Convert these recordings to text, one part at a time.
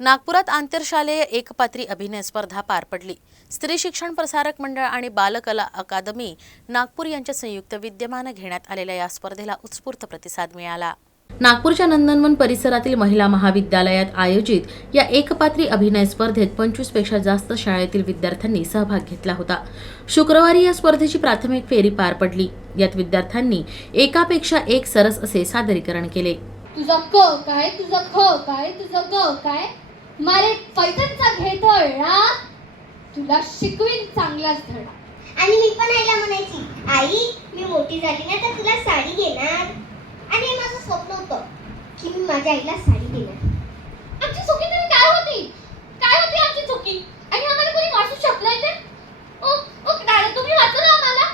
नागपुरात आंतरशालेय एकपात्री अभिनय स्पर्धा पार पडली। स्त्री शिक्षण प्रसारक मंडळ आणि बालकला अकादमी नागपूर यांच्या संयुक्त विद्यमाने घेण्यात आलेल्या या स्पर्धेला उत्स्फूर्त प्रतिसाद मिळाला। नागपूरच्या नंदनवन परिसरातील महिला महाविद्यालयात आयोजित या एकपात्री अभिनय स्पर्धेत 25 पेक्षा जास्त शाळेतील विद्यार्थ्यांनी सहभाग घेतला होता। शुक्रवारी या स्पर्धेची प्राथमिक फेरी पार पडली। यात विद्यार्थ्यांनी एकापेक्षा एक सरस असे सादरीकरण केले। तुझा क काय, तुझा ख काय, तुझा ग काय, मारे पैठणचा घेतळा, तुला शिकवीन चांगलाच धडा। आणि मी पण आईला म्हणायची, आई मी मोठी झाली ना तर तुला साडी घेणार। आणि हे माझं स्वप्न होतं की मी माझ्या आईला साडी देणार। आमची चुकी तरी काय होती? काय होती आमची चुकी? आणि आम्हाला कोणी वाचू शकलंय ते? ओ दादा तुम्ही वाचलं आम्हाला?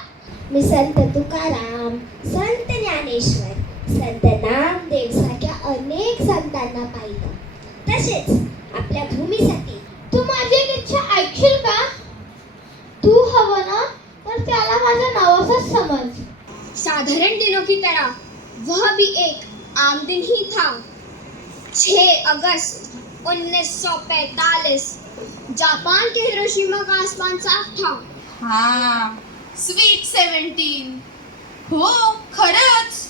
मी संत तुकाराम, संत ज्ञानेश्वर, संत नामदेव सारख्या अनेक संतांना पाहिलं। तसेच आपल्या भूमीसाठी तू माझी एक इच्छा ऐकशील का? तू हवं ना तर त्याला माझ्या नावाचाच समज। साधारण दिनों की तरह वह भी एक आम दिन ही था। 6 अगस्त 1945 जापान के हिरोशिमा का आसमान साफ था। हाँ, स्वीट 17 हो खरंच।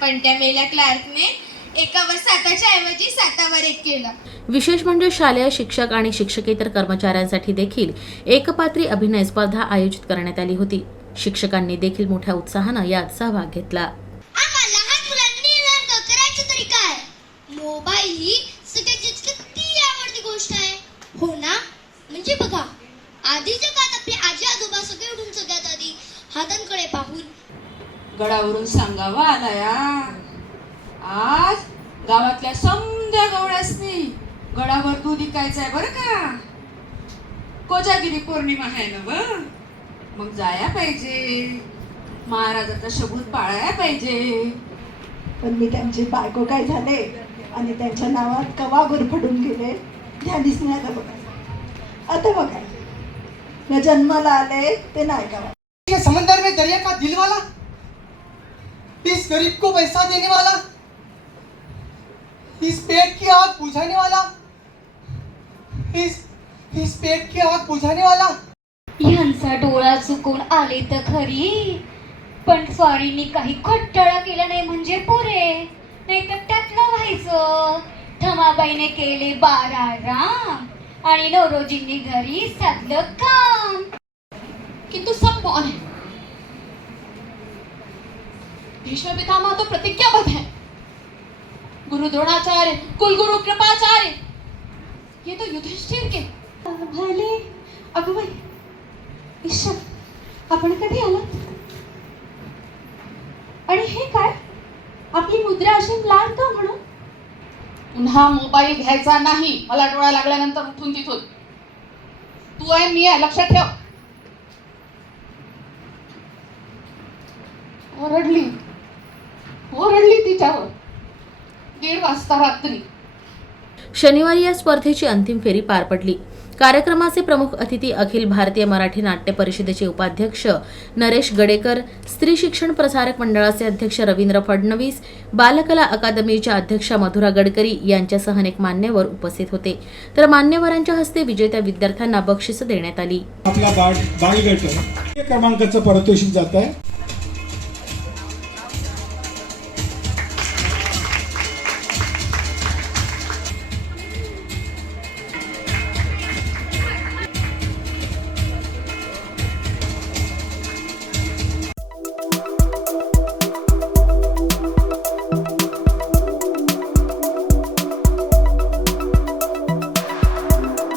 पण त्या मेल्या क्लार्कने एकावर 7च्या ऐवजी 7वर 1 केलं। विशेष म्हणजे शालेय शिक्षक आणि शिक्षकेतर कर्मचाऱ्यांसाठी देखील एकपात्री अभिनय स्पर्धा आयोजित करण्यात आली होती। शिक्षकांनी देखील मोठ्या उत्साहाने यात सहभाग घेतला। मोबाईल ही सगळ्यात जास्त ती आवडती गोष्ट आहे हो ना। म्हणजे बघा आधीच्या काळात आपले आजी आजोबा सगळे उठून सगळ्यात आधी हातांकडे पाहून गडावरून सांगावा आलाया। आज गावातल्या समध्या गवळ्यासनी गडावर दूध विकायचंय बरं का। कोजागिरी पौर्णिमा आहे ना व, मग जाया पाहिजे, महाराजाचा शबूत पाळाया पाहिजे। पण मी त्यांची बायको काय झाले आणि त्यांच्या नावात कवा गुरफडून गेले ध्यानीच नाही आता बघा। आता बघा न जन्माला आले ते नाही का। समंदर में दरिया का दिल वाला, इस गरीब को पैसा देने वाला, इस पेट की आग बुझाने वाला, इस पेट की आग बुझाने वाला। ह्यांचा डोळा चुकून आले तर खरी, पण स्वारींनी काही खट्टाळा केला नाही म्हणजे पुरे, नाही तर त्यातलं व्हायचं। थमाबाईने केले 12 राम आणि नवरोजींनी घरी साधलं काम। किंतु सब मौन है। भीष्म पितामह तो प्रतिज्ञाबद्ध है। गुरु द्रोणाचार्य, कुलगुरु कृपाचार्य, ये तो युधिष्ठिर के भले। अगं बाई ईश्वर, आपण कधी आलात? आणि हे काय आपली मुद्रा अशी लाल का म्हणून? पुन्हा मोबाईल घ्यायचा नाही, मला डोळा लागल्यानंतर उठून तिथून। तू आहे मी आहे लक्षात ठेव। ओरडली तिच्यावर 1:30 वाजता रात्री। शनिवारी या स्पर्धेची अंतिम फेरी पार पडली। कार्यक्रमाचे प्रमुख अतिथी अखिल भारतीय मराठी नाट्य परिषदेचे उपाध्यक्ष नरेश गडेकर, स्त्री शिक्षण प्रसारक मंडळाचे अध्यक्ष रवींद्र फडणवीस, बालकला अकादमीच्या अध्यक्षा मधुरा गडकरी यांच्यासह अनेक मान्यवर उपस्थित होते। तर मान्यवरांच्या हस्ते विजेत्या विद्यार्थ्यांना बक्षिसं देण्यात आली। आपला बालगट क्रमांकाचं पारितोषिक जात आहे।